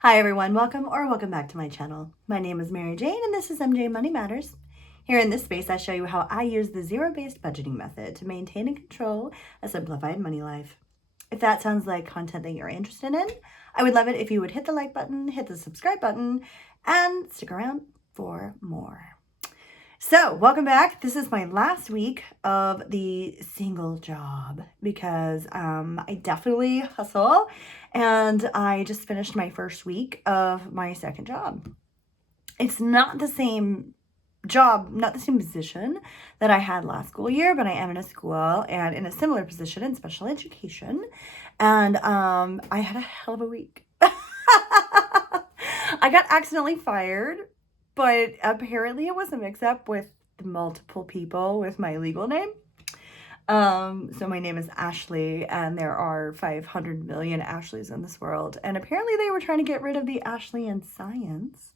Hi everyone, welcome back to my channel. My name is Mary Jane and this is MJ Money Matters. Here in this space, I show you how I use the zero-based budgeting method to maintain and control a simplified money life. If that sounds like content that you're interested in, I would love it if you would hit the like button, hit the subscribe button, and stick around for more. So, welcome back. This is my last week of the single job because I definitely hustle and I just finished my first week of my second job. It's not the same job, not the same position that I had last school year, but I am in a school and in a similar position in special education. And I had a hell of a week. I got accidentally fired, but apparently it was a mix-up with multiple people with my legal name. So my name is Ashley, and there are 500 million Ashleys in this world. And apparently they were trying to get rid of the Ashley in science.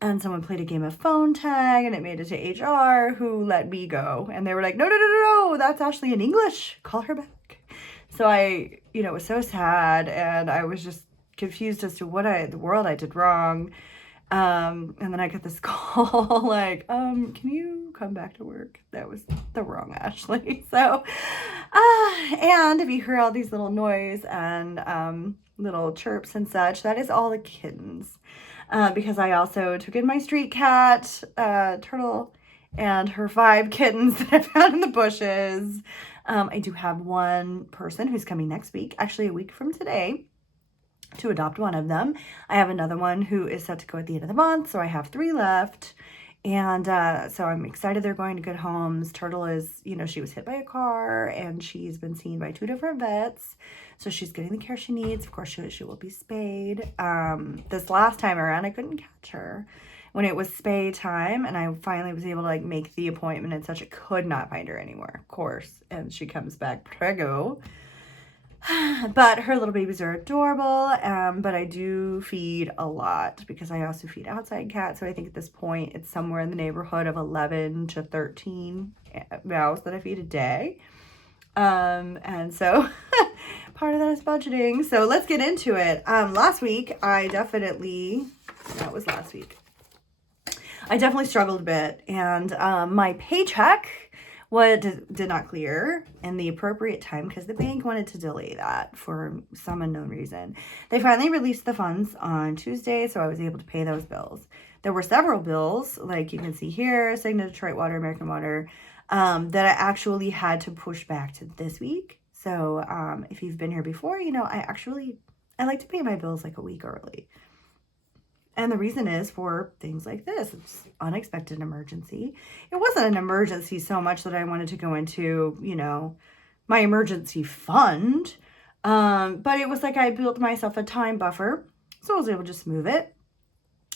And someone played a game of phone tag, and it made it to HR, who let me go. And they were like, no, that's Ashley in English. Call her back. So I, was so sad, and I was just confused as to what the world I did wrong. And then I get this call like, can you come back to work? That was the wrong Ashley. So, and if you hear all these little noise and little chirps and such, that is all the kittens. Because I also took in my street cat, Turtle, and her 5 kittens that I found in the bushes. I do have one person who's coming next week, actually a week from today, to adopt one of them. I have another one who is set to go at the end of the month, so I have 3 left. And so I'm excited they're going to good homes. Turtle is, she was hit by a car and she's been seen by 2 different vets. So she's getting the care she needs. Of course, she will be spayed. This last time around, I couldn't catch her when it was spay time. And I finally was able to make the appointment and such. I could not find her anywhere, of course. And she comes back prego. But her little babies are adorable, but I do feed a lot because I also feed outside cats. So I think at this point it's somewhere in the neighborhood of 11 to 13 mouse that I feed a day. And so part of that is budgeting. So let's get into it. Last week I definitely struggled a bit, and my paycheck did not clear in the appropriate time because the bank wanted to delay that for some unknown reason. They finally released the funds on Tuesday, so I was able to pay those bills. There were several bills, like you can see here, Signa, Detroit Water, American Water, that I actually had to push back to this week. So if you've been here before, I like to pay my bills like a week early. And the reason is for things like this. It's unexpected emergency. It wasn't an emergency so much that I wanted to go into, my emergency fund. But it was like I built myself a time buffer. So I was able to just move it.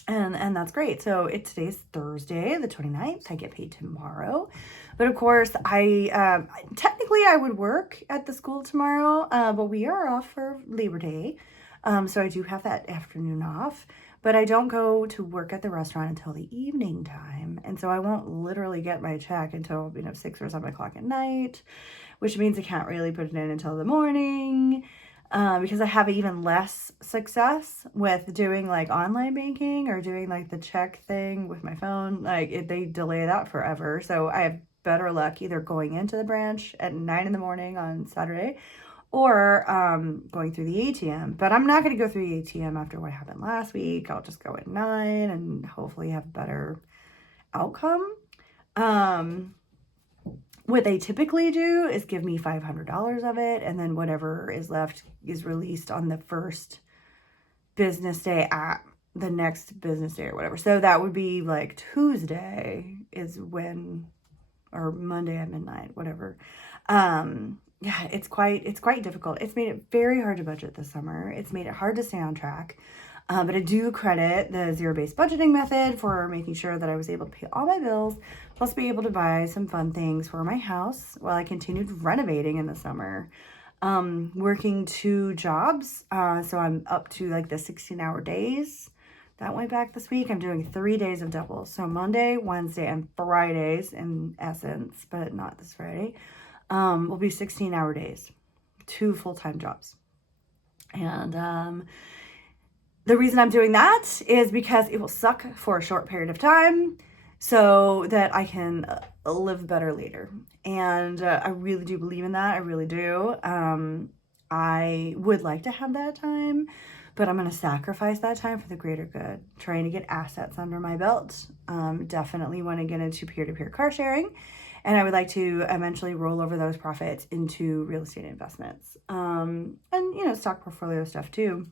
And that's great. So today's Thursday, the 29th. I get paid tomorrow. But of course, technically I would work at the school tomorrow. But we are off for Labor Day. So I do have that afternoon off. But I don't go to work at the restaurant until the evening time. And so I won't literally get my check until, 6 or 7 o'clock at night, which means I can't really put it in until the morning, because I have even less success with doing online banking or doing the check thing with my phone. They delay that forever. So I have better luck either going into the branch at 9 in the morning on Saturday or going through the ATM. But I'm not going to go through the ATM after what happened last week. I'll just go at 9 and hopefully have a better outcome. What they typically do is give me $500 of it, and then whatever is left is released on the first business day at the next business day or whatever. So that would be Tuesday is when, or Monday at midnight, whatever. Yeah, it's quite difficult. It's made it very hard to budget this summer. It's made it hard to stay on track. But I do credit the zero-based budgeting method for making sure that I was able to pay all my bills, plus be able to buy some fun things for my house while I continued renovating in the summer. Working 2 jobs, so I'm up to the 16-hour days. That went back this week. I'm doing 3 days of doubles. So Monday, Wednesday, and Fridays in essence, but not this Friday. Will be 16-hour days, 2 full-time jobs. And The reason I'm doing that is because it will suck for a short period of time so that I can live better later. And I really do believe in that. I really do. I would like to have that time, but I'm going to sacrifice that time for the greater good, trying to get assets under my belt. Definitely want to get into peer-to-peer car sharing. And I would like to eventually roll over those profits into real estate investments. And, stock portfolio stuff too.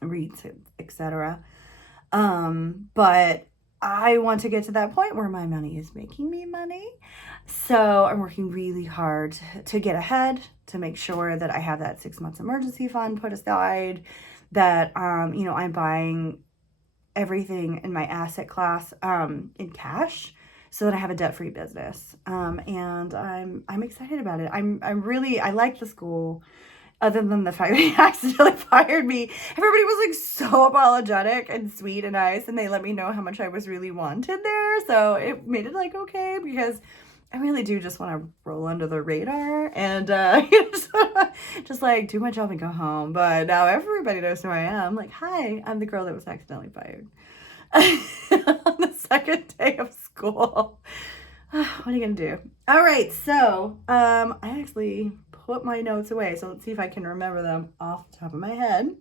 REITs, etc. But I want to get to that point where my money is making me money. So I'm working really hard to get ahead, to make sure that I have that 6 months emergency fund put aside, that, I'm buying everything in my asset class in cash so that I have a debt-free business. And I'm excited about it. I like the school. Other than the fact that he accidentally fired me, everybody was like so apologetic and sweet and nice, and they let me know how much I was really wanted there. So it made it like okay, because I really do just want to roll under the radar and just like do my job and go home. But now everybody knows who I am. Like, hi, I'm the girl that was accidentally fired on the second day of school. What are you gonna do? All right, so I actually put my notes away, so let's see if I can remember them off the top of my head.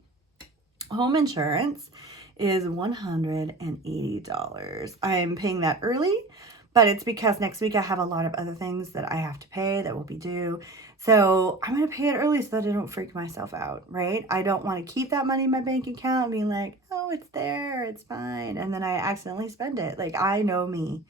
Home insurance is $180. I'm paying that early, but it's because next week I have a lot of other things that I have to pay that will be due. So I'm going to pay it early so that I don't freak myself out, right? I don't want to keep that money in my bank account and being like, oh, it's there, it's fine, and then I accidentally spend it. Like, I know me.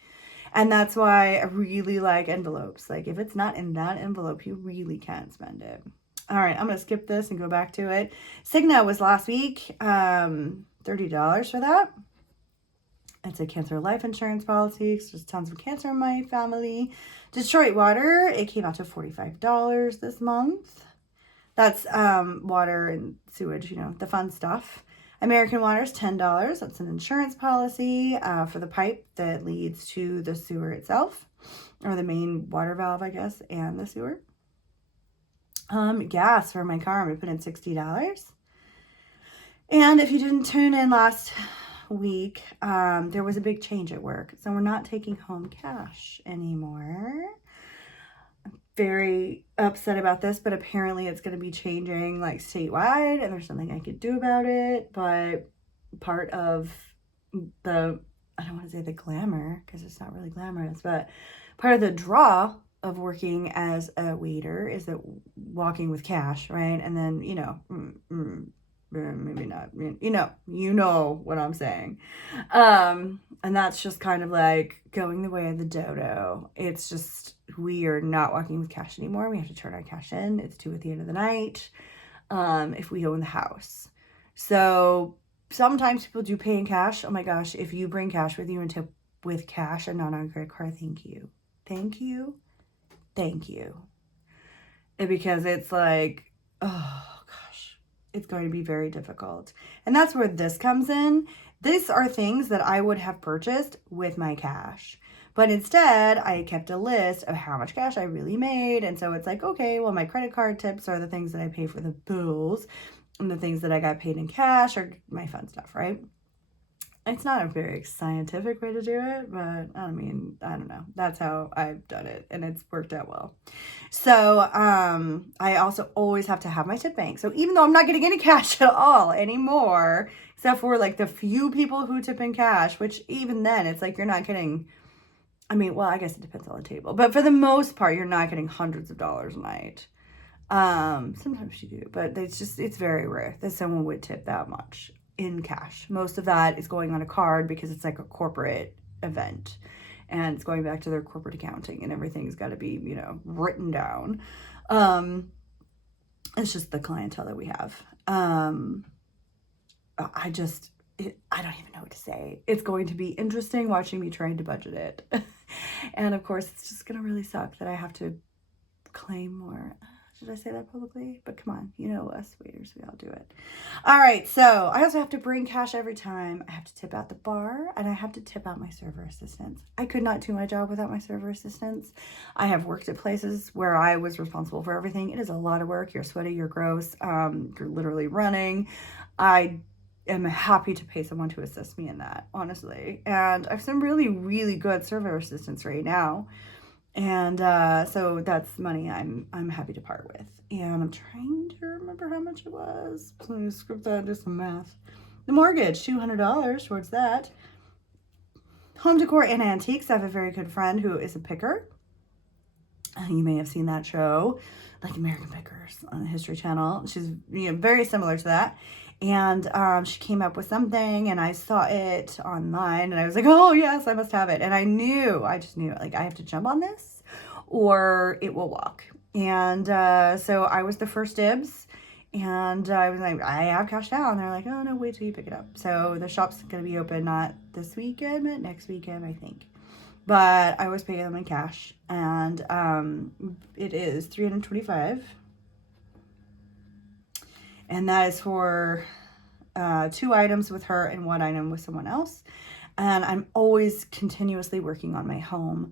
And that's why I really like envelopes. Like, if it's not in that envelope, you really can't spend it. All right, I'm going to skip this and go back to it. Cigna was last week, $30 for that. It's a cancer life insurance policy because there's tons of cancer in my family. Detroit Water, it came out to $45 this month. That's water and sewage, the fun stuff. American Water is $10. That's an insurance policy for the pipe that leads to the sewer itself, or the main water valve, I guess, and the sewer. Gas for my car, I'm going to put in $60. And if you didn't tune in last week, there was a big change at work. So we're not taking home cash anymore. Very upset about this, but apparently it's going to be changing like statewide, and there's something I could do about it. But part of the, I don't want to say the glamour, because it's not really glamorous, but part of the draw of working as a waiter is that walking with cash, right? And then, maybe not, you know what I'm saying. And that's just kind of like going the way of the dodo. It's just, we are not walking with cash anymore. We have to turn our cash in. It's due at the end of the night if we own the house. So sometimes people do pay in cash. Oh my gosh, if you bring cash with you and tip with cash and not on a credit card, thank you. Thank you. Thank you. And because it's like, oh gosh, it's going to be very difficult. And that's where this comes in. These are things that I would have purchased with my cash. But instead, I kept a list of how much cash I really made. And so it's like, okay, well, my credit card tips are the things that I pay for the bills, and the things that I got paid in cash are my fun stuff, right? It's not a very scientific way to do it, but I mean, I don't know. That's how I've done it, and it's worked out well. So I also always have to have my tip bank. So even though I'm not getting any cash at all anymore, except for like the few people who tip in cash, which even then it's like you're not getting, I mean, well, I guess it depends on the table, but for the most part, you're not getting hundreds of dollars a night. Sometimes you do, but it's very rare that someone would tip that much in cash. Most of that is going on a card because it's like a corporate event, and it's going back to their corporate accounting, and everything's got to be, written down. It's just the clientele that we have. I don't even know what to say. It's going to be interesting watching me trying to budget it. And of course, it's just going to really suck that I have to claim more. Should I say that publicly? But come on, us waiters, we all do it. All right, so I also have to bring cash every time. I have to tip out the bar, and I have to tip out my server assistants. I could not do my job without my server assistants. I have worked at places where I was responsible for everything. It is a lot of work. You're sweaty, you're gross, you're literally running. I am happy to pay someone to assist me in that, honestly. And I have some really, really good server assistants right now. And so that's money I'm happy to part with. And I'm trying to remember how much it was. So let me script that, do some math. The mortgage, $200 towards that. Home decor and antiques. I have a very good friend who is a picker. You may have seen that show, like American Pickers on the History Channel. She's very similar to that. And she came up with something, and I saw it online, and I was like, oh, yes, I must have it. And I just knew, like, I have to jump on this or it will walk. And so I was the first dibs, and I was like, I have cash now. And they're like, oh, no, wait till you pick it up. So the shop's going to be open not this weekend, but next weekend, I think. But I was paying them in cash, and it is $325. And that is for 2 items with her and 1 item with someone else. And I'm always continuously working on my home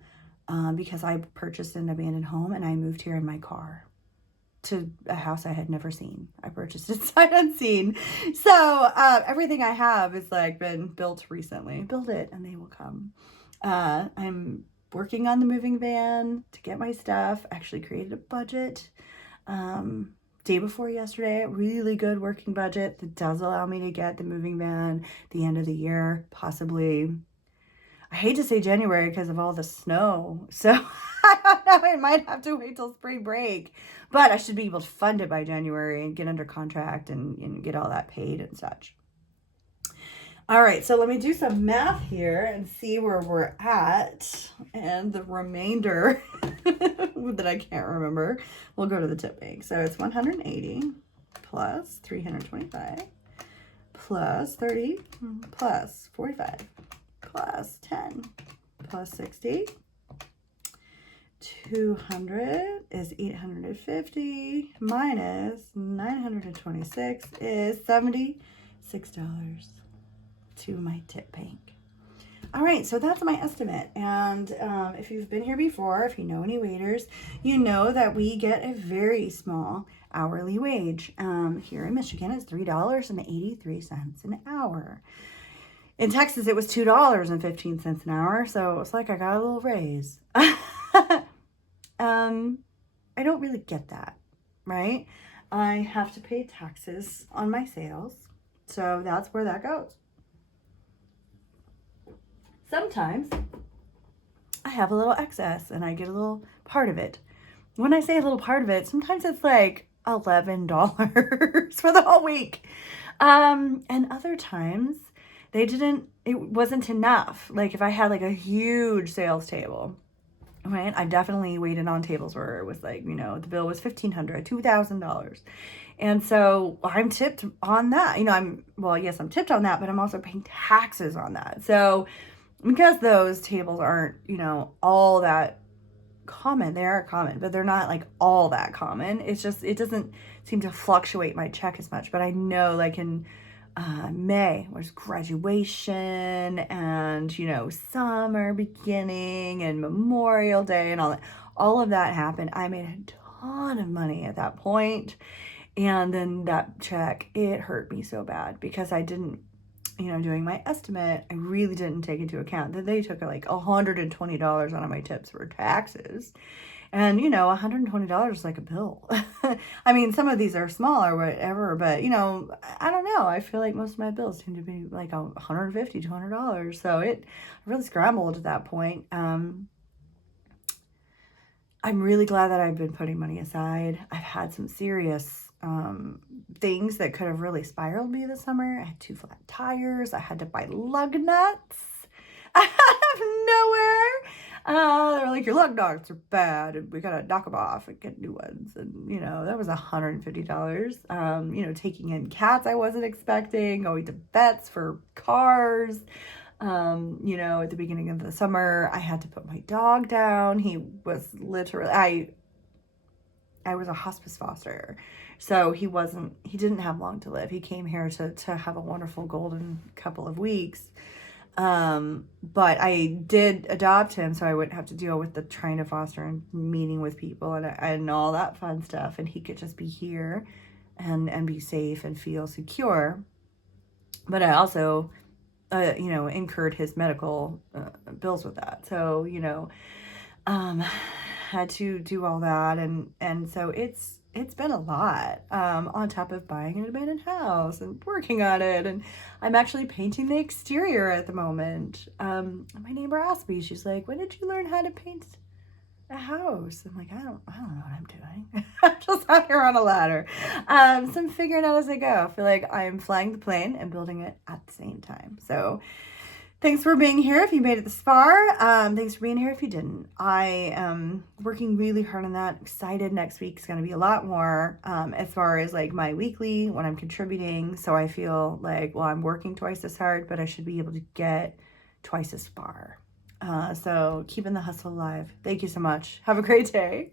because I purchased an abandoned home, and I moved here in my car to a house I had never seen. I purchased it sight unseen. So everything I have is like been built recently. Build it and they will come. I'm working on the moving van to get my stuff. Actually created a budget day before yesterday. Really good working budget that does allow me to get the moving van the end of the year, possibly. I hate to say January because of all the snow. So I don't know, I might have to wait till spring break. But I should be able to fund it by January and get under contract and get all that paid and such. All right, so let me do some math here and see where we're at. And the remainder that I can't remember, we'll go to the tip bank. So it's 180 plus 325 plus 30 plus 45 plus 10 plus 60. 200 is 850 minus 926 is $76 to my tip bank. All right, so that's my estimate. And if you've been here before, if you know any waiters, you know that we get a very small hourly wage. Here in Michigan, it's $3.83 an hour. In Texas, it was $2.15 an hour, so it's like I got a little raise. I don't really get that, right? I have to pay taxes on my sales, so that's where that goes. Sometimes I have a little excess and I get a little part of it. When I say a little part of it, sometimes it's like $11 for the whole week. And other times it wasn't enough. Like if I had like a huge sales table, right? I've definitely waited on tables where it was like, the bill was $1,500, $2,000. And so I'm tipped on that. I'm tipped on that, but I'm also paying taxes on that. So because those tables aren't, all that common, they are common, but they're not like all that common. It's just, it doesn't seem to fluctuate my check as much. But I know like in May was graduation and, summer beginning and Memorial Day and all of that happened. I made a ton of money at that point. And then that check, it hurt me so bad because I didn't, doing my estimate, I really didn't take into account that they took like $120 out of my tips for taxes. And, $120 is like a bill. I mean, some of these are small or whatever, but, I don't know. I feel like most of my bills tend to be like $150, $200. So I really scrambled at that point. I'm really glad that I've been putting money aside. I've had some serious things that could have really spiraled me this summer. I had 2 flat tires. I had to buy lug nuts out of nowhere. They're like, your lug nuts are bad and we gotta knock them off and get new ones. And that was $150. Taking in cats I wasn't expecting, going to vets for cars. At the beginning of the summer, I had to put my dog down. He was literally, I was a hospice foster. So he didn't have long to live. He came here to have a wonderful golden couple of weeks. But I did adopt him so I wouldn't have to deal with the trying to foster and meeting with people and all that fun stuff. And he could just be here and be safe and feel secure. but I also, incurred his medical bills with that. So, had to do all that. And so it's been a lot, on top of buying an abandoned house and working on it. And I'm actually painting the exterior at the moment. My neighbor asked me, she's like, when did you learn how to paint a house? I'm like, I don't know what I'm doing. I'm just out here on a ladder. So I'm figuring out as I go. I feel like I'm flying the plane and building it at the same time. So thanks for being here if you made it this far. Thanks for being here if you didn't. I am working really hard on that. Excited. Next week's going to be a lot more, as far as like my weekly, when I'm contributing. So I feel like, well, I'm working twice as hard, but I should be able to get twice as far. So keeping the hustle alive. Thank you so much. Have a great day.